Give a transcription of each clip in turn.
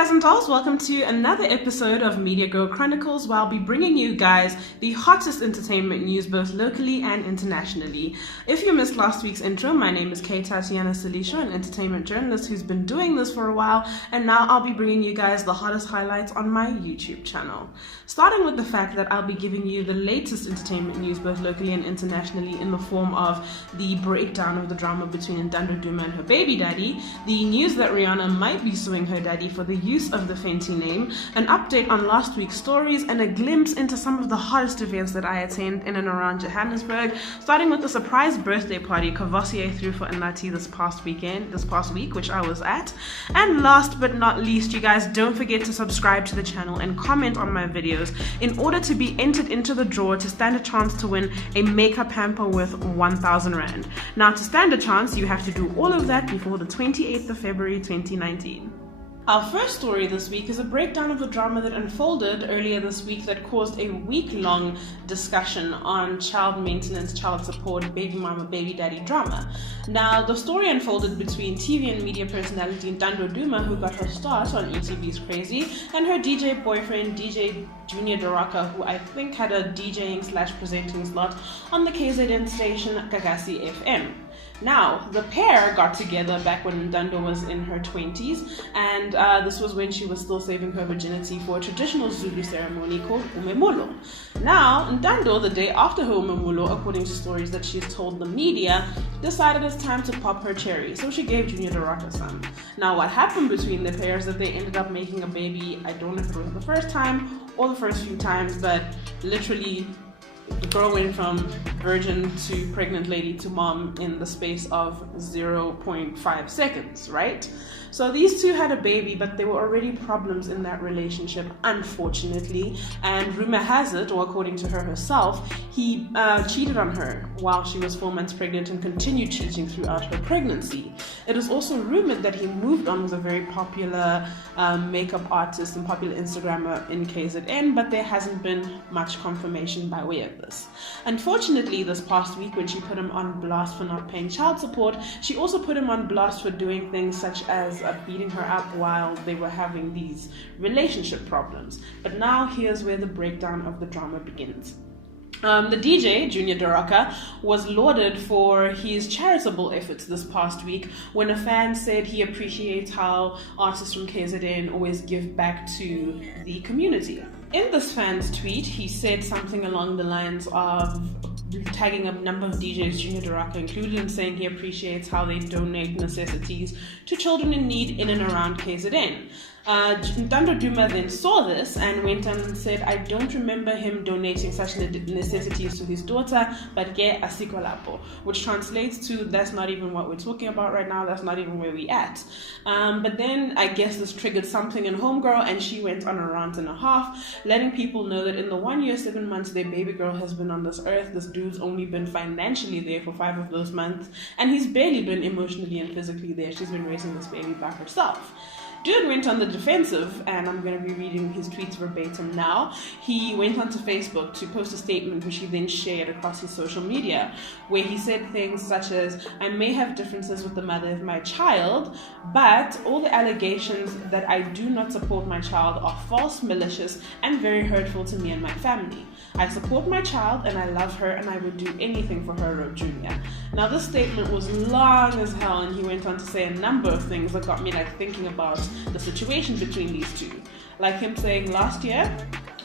guys and dolls, welcome to another episode of Media Girl Chronicles, where I'll be bringing you guys the hottest entertainment news both locally and internationally. If you missed last week's intro, my name is Tatyana Selisho, an entertainment journalist who's been doing this for a while, and now I'll be bringing you guys the hottest highlights on my YouTube channel. Starting with the fact that I'll be giving you the latest entertainment news both locally and internationally in the form of the breakdown of the drama between Ntando Duma and her baby daddy, the news that Rihanna might be suing her daddy for the use of the Fenty name, an update on last week's stories, and a glimpse into some of the hottest events that I attended in and around Johannesburg, starting with the surprise birthday party Cavassier threw for Anatii this past week, which I was at. And last but not least, you guys don't forget to subscribe to the channel and comment on my videos in order to be entered into the draw to stand a chance to win a makeup hamper worth 1,000 Rand. Now, to stand a chance, you have to do all of that before the 28th of February 2019. Our first story this week is a breakdown of the drama that unfolded earlier this week that caused a week-long discussion on child maintenance, child support, baby mama, baby daddy drama. Now, the story unfolded between TV and media personality Ntando Duma, who got her start on ETV's Crazy, and her DJ boyfriend, DJ Junior De Rocka, who I think had a DJing/presenting slot on the KZN station Gagasi FM. Now, the pair got together back when Ntando was in her 20s, and this was when she was still saving her virginity for a traditional Zulu ceremony called Umemulo. Now, Ntando, the day after her Umemulo, according to stories that she's told the media, decided it's time to pop her cherry, so she gave Junior De Rocka some. Now, what happened between the pair is that they ended up making a baby. I don't know if it was the first time or the first few times, but literally the girl went from virgin to pregnant lady to mom in the space of 0.5 seconds, right? So these two had a baby, but there were already problems in that relationship, unfortunately. And rumor has it, or according to her herself, he cheated on her while she was 4 months pregnant and continued cheating throughout her pregnancy. It is also rumored that he moved on with a very popular makeup artist and popular Instagrammer in KZN, but there hasn't been much confirmation by way of this. Unfortunately, this past week when she put him on blast for not paying child support, she also put him on blast for doing things such as beating her up while they were having these relationship problems. But now here's where the breakdown of the drama begins. The DJ, Junior De Rocka, was lauded for his charitable efforts this past week when a fan said he appreciates how artists from KZN always give back to the community. In this fan's tweet, he said something along the lines of tagging a number of DJs Junior De Rocka included, and saying he appreciates how they donate necessities to children in need in and around KZN. Ntando Duma then saw this and went on and said, "I don't remember him donating such necessities to his daughter, but ke asikho lapho," which translates to, that's not even what we're talking about right now, that's not even where we at. But then I guess this triggered something in Homegirl, and she went on a rant and a half, letting people know that in the 1 year, 7 months their baby girl has been on this earth, this dude's only been financially there for 5 of those months, and he's barely been emotionally and physically there. She's been raising this baby by herself. Dude went on the defensive, and I'm going to be reading his tweets verbatim now. He went onto Facebook to post a statement which he then shared across his social media, where he said things such as, "I may have differences with the mother of my child, but all the allegations that I do not support my child are false, malicious, and very hurtful to me and my family. I support my child and I love her and I would do anything for her," wrote Junior. Now, this statement was long as hell, and he went on to say a number of things that got me thinking about the situation between these two. Like him saying, "Last year,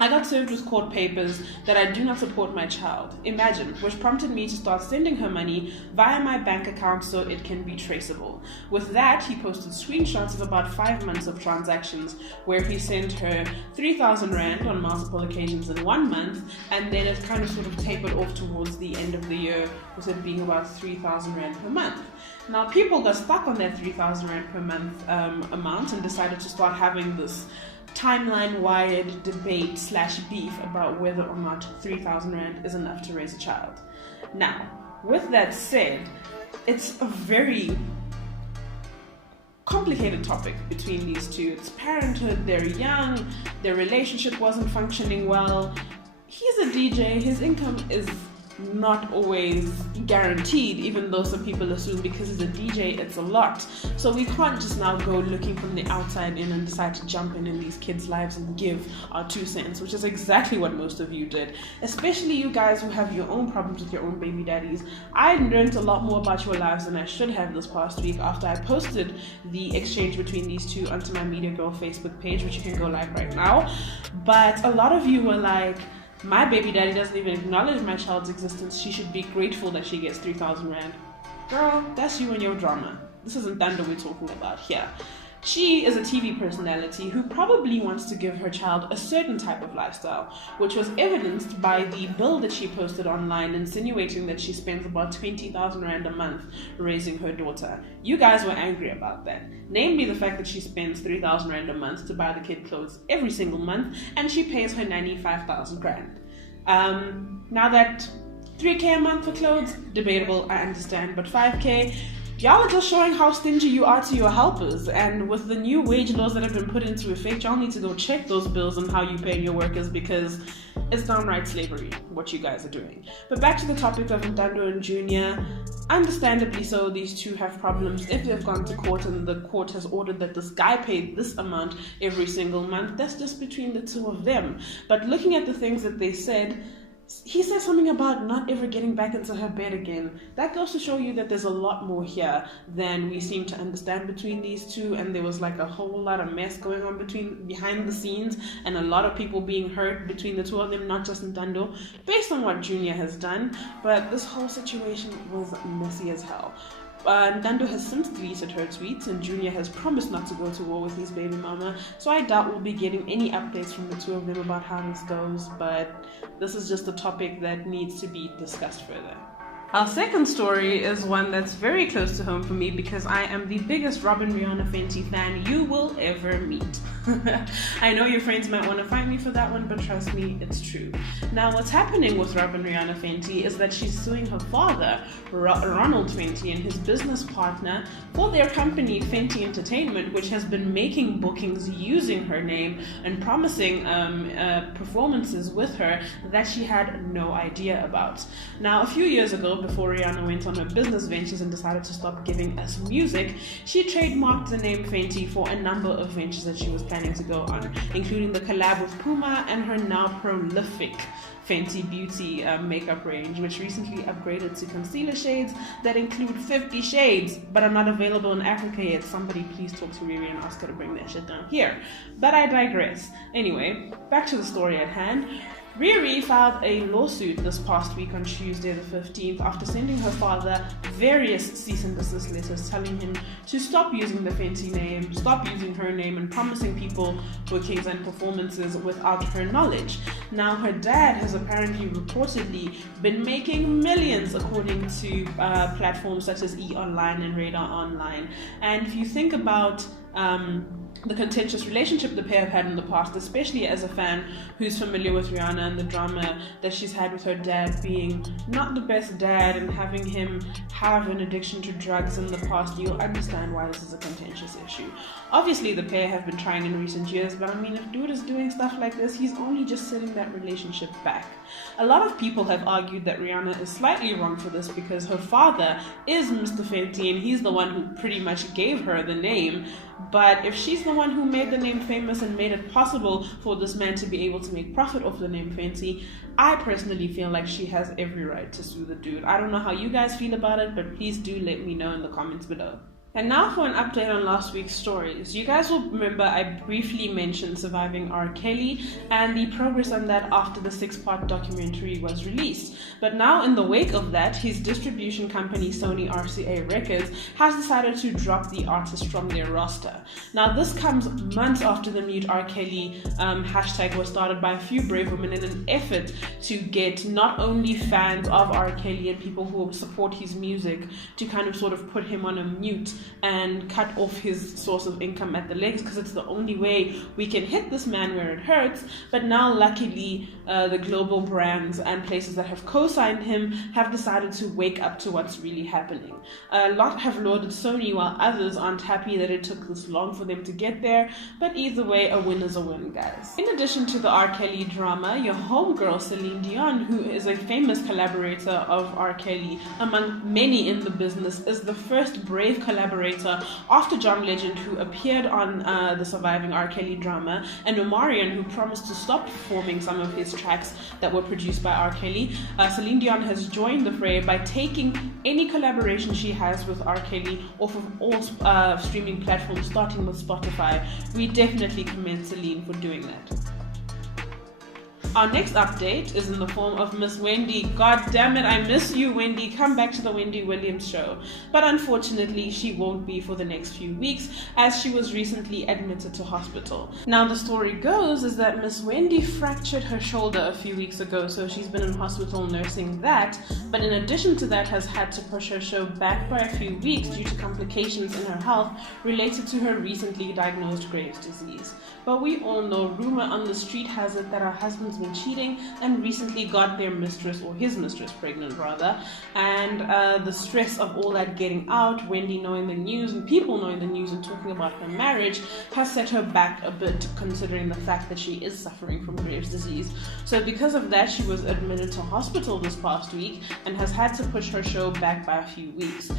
I got served with court papers that I do not support my child. Imagine," which prompted me to start sending her money via my bank account so it can be traceable. With that, he posted screenshots of about 5 months of transactions where he sent her 3,000 Rand on multiple occasions in 1 month, and then it kind of sort of tapered off towards the end of the year, with it being about 3,000 Rand per month. Now, people got stuck on that 3,000 Rand per month amount and decided to start having this timeline-wired debate/beef about whether or not 3,000 Rand is enough to raise a child. Now, with that said, it's a very complicated topic between these two. It's parenthood, they're young, their relationship wasn't functioning well. He's a DJ, his income is not always guaranteed, even though some people assume because he's a DJ it's a lot. So we can't just now go looking from the outside in and decide to jump in these kids' lives and give our 2 cents, which is exactly what most of you did, especially you guys who have your own problems with your own baby daddies. I learned a lot more about your lives than I should have this past week after I posted the exchange between these two onto my Media Girl Facebook page, which you can go like right now. But a lot of you were like, my baby daddy doesn't even acknowledge my child's existence. She should be grateful that she gets 3,000 rand. Girl, that's you and your drama. This isn't Ntando we're talking about here. She is a TV personality who probably wants to give her child a certain type of lifestyle, which was evidenced by the bill that she posted online insinuating that she spends about 20,000 rand a month raising her daughter. You guys were angry about that, namely the fact that she spends 3,000 rand a month to buy the kid clothes every single month, and she pays her nanny 5,000 grand. Now that 3K a month for clothes, debatable, I understand, but 5K, y'all are just showing how stingy you are to your helpers. And with the new wage laws that have been put into effect, y'all need to go check those bills and how you pay your workers, because it's downright slavery what you guys are doing. But back to the topic of Ntando and Junior. Understandably so, these two have problems. If they've gone to court and the court has ordered that this guy paid this amount every single month, that's just between the two of them. But looking at the things that they said, he said something about not ever getting back into her bed again. That goes to show you that there's a lot more here than we seem to understand between these two, and there was like a whole lot of mess going on behind the scenes, and a lot of people being hurt between the two of them, not just Ntando, based on what Junior has done. But this whole situation was messy as hell. Ntando has since deleted her tweets, and Junior has promised not to go to war with his baby mama, so I doubt we'll be getting any updates from the two of them about how this goes, but this is just a topic that needs to be discussed further. Our second story is one that's very close to home for me because I am the biggest Robin Rihanna Fenty fan you will ever meet. I know your friends might want to fight me for that one, but trust me, it's true. Now, what's happening with Robin Rihanna Fenty is that she's suing her father, Ronald Fenty, and his business partner for their company, Fenty Entertainment, which has been making bookings using her name and promising performances with her that she had no idea about. Now, a few years ago, before Rihanna went on her business ventures and decided to stop giving us music, she trademarked the name Fenty for a number of ventures that she was planning to go on, including the collab with Puma and her now prolific Fenty Beauty makeup range, which recently upgraded to concealer shades that include 50 shades, but are not available in Africa yet. Somebody please talk to Riri and ask her to bring that shit down here. But I digress. Anyway, back to the story at hand. Riri filed a lawsuit this past week on Tuesday the 15th after sending her father various cease and desist letters telling him to stop using the Fenty name, stop using her name, and promising people bookings and performances without her knowledge. Now, her dad has apparently reportedly been making millions according to platforms such as E! Online and Radar Online. And if you think about the contentious relationship the pair have had in the past, especially as a fan who's familiar with Rihanna and the drama that she's had with her dad being not the best dad and having him have an addiction to drugs in the past, you'll understand why this is a contentious issue. Obviously, the pair have been trying in recent years, but I mean, if dude is doing stuff like this, he's only just setting that relationship back. A lot of people have argued that Rihanna is slightly wrong for this because her father is Mr. Fenty and he's the one who pretty much gave her the name. But if she's the one who made the name famous and made it possible for this man to be able to make profit off the name Fenty, I personally feel like she has every right to sue the dude. I don't know how you guys feel about it, but please do let me know in the comments below. And now for an update on last week's stories. You guys will remember I briefly mentioned surviving R. Kelly and the progress on that after the 6-part documentary was released. But now in the wake of that, his distribution company Sony RCA Records has decided to drop the artist from their roster. Now this comes months after the Mute R. Kelly hashtag was started by a few brave women in an effort to get not only fans of R. Kelly and people who support his music to kind of sort of put him on a mute and cut off his source of income at the legs, because it's the only way we can hit this man where it hurts. But now luckily the global brands and places that have co-signed him have decided to wake up to what's really happening. A lot have lauded Sony, while others aren't happy that it took this long for them to get there, but either way, a win is a win, guys. In addition to the R. Kelly drama, your homegirl Celine Dion, who is a famous collaborator of R. Kelly among many in the business, is the first brave collaborator after John Legend, who appeared on the surviving R. Kelly drama, and Omarion, who promised to stop performing some of his tracks that were produced by R. Kelly. Celine Dion has joined the fray by taking any collaboration she has with R. Kelly off of all streaming platforms, starting with Spotify. We definitely commend Celine for doing that. Our next update is in the form of Miss Wendy. God damn it, I miss you, Wendy. Come back to the Wendy Williams show. But unfortunately, she won't be for the next few weeks, as she was recently admitted to hospital. Now, the story goes is that Miss Wendy fractured her shoulder a few weeks ago, so she's been in hospital nursing that. But in addition to that, has had to push her show back by a few weeks due to complications in her health related to her recently diagnosed Graves' disease. But we all know, rumor on the street has it that her husband's been cheating and recently got their mistress, or his mistress, pregnant rather. And the stress of all that getting out, Wendy knowing the news and people knowing the news and talking about her marriage, has set her back a bit, considering the fact that she is suffering from Graves' disease. So because of that, she was admitted to hospital this past week and has had to push her show back by a few weeks.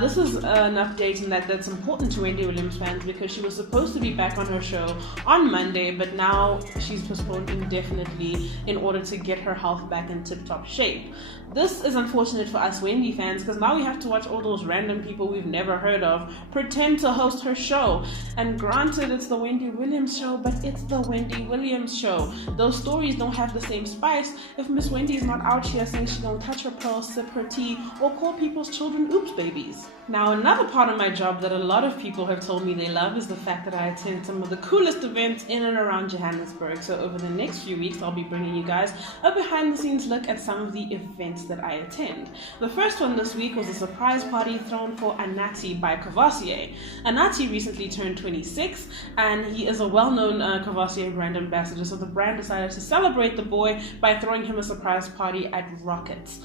This is an update in that's important to Wendy Williams fans, because she was supposed to be back on her show on Monday, but now she's postponed indefinitely in order to get her health back in tip-top shape. This is unfortunate for us Wendy fans, because now we have to watch all those random people we've never heard of pretend to host her show. And granted, it's the Wendy Williams show, but it's the Wendy Williams show. Those stories don't have the same spice if Miss Wendy is not out here saying she don't touch her pearls, sip her tea, or call people's children oops babies. Now, another part of my job that a lot of people have told me they love is the fact that I attend some of the coolest events in and around Johannesburg. So over the next few weeks, I'll be bringing you guys a behind-the-scenes look at some of the events that I attend. The first one this week was a surprise party thrown for Anatii by Cavassier. Anatii recently turned 26, and he is a well-known Cavassier brand ambassador, so the brand decided to celebrate the boy by throwing him a surprise party at Rockets.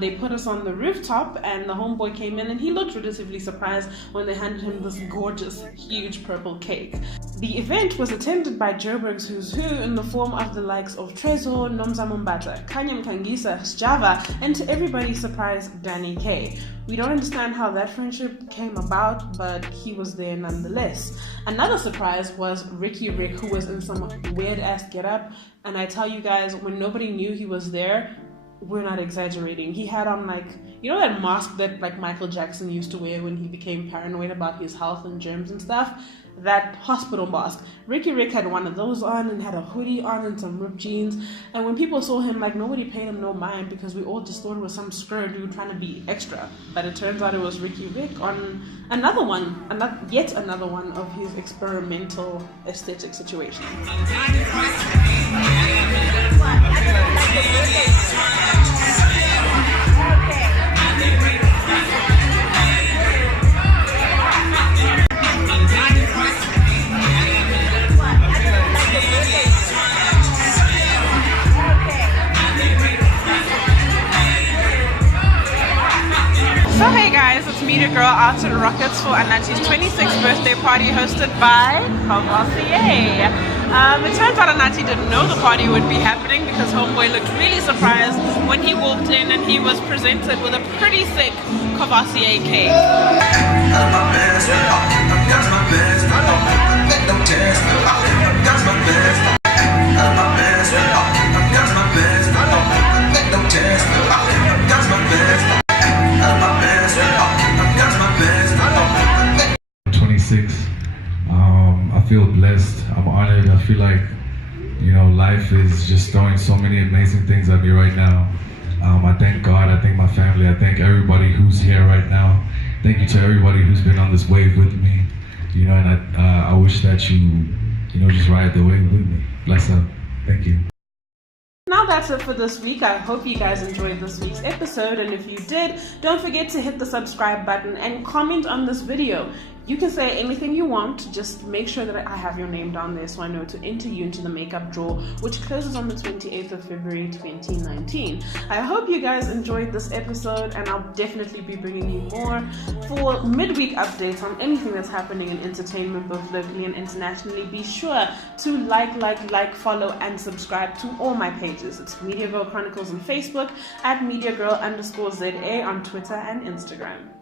They put us on the rooftop, and the homeboy came in, and he looked relatively surprised when they handed him this gorgeous, huge purple cake. The event was attended by Joburg's who's who in the form of the likes of Trezor, Nomza Mombata, Kanya Mkangisa, Sjava, and to everybody's surprise, Danny K. We don't understand how that friendship came about, but he was there nonetheless. Another surprise was Ricky Rick, who was in some weird-ass getup, and I tell you guys, when nobody knew he was there, we're not exaggerating. He had on, like, you know that mask that like Michael Jackson used to wear when he became paranoid about his health and germs and stuff? That hospital mask. Ricky Rick had one of those on and had a hoodie on and some ripped jeans. And when people saw him, like, nobody paid him no mind, because we all just thought it was some screw dude trying to be extra. But it turns out it was Ricky Rick on yet another one of his experimental aesthetic situations. So hey guys, it's me, the girl, out to the Rockets for Anatii's 26th birthday party hosted by Cavassier. It turns out Anatii didn't know the party would be happening, because homeboy looked really surprised when he walked in and he was presented with a pretty sick Cavassier cake. I feel blessed. I'm honored. I feel like, you know, life is just throwing so many amazing things at me right now. I thank God. I thank my family. I thank everybody who's here right now. Thank you to everybody who's been on this wave with me. You know, and I wish that you know, just ride the wave with me. Bless up. Thank you. Now that's it for this week. I hope you guys enjoyed this week's episode, and if you did, don't forget to hit the subscribe button and comment on this video. You can say anything you want, just make sure that I have your name down there so I know to enter you into the makeup draw, which closes on the 28th of February 2019. I hope you guys enjoyed this episode, and I'll definitely be bringing you more. For midweek updates on anything that's happening in entertainment, both locally and internationally, be sure to like, follow, and subscribe to all my pages. It's Media Girl Chronicles on Facebook, at MediaGirl_ZA on Twitter and Instagram.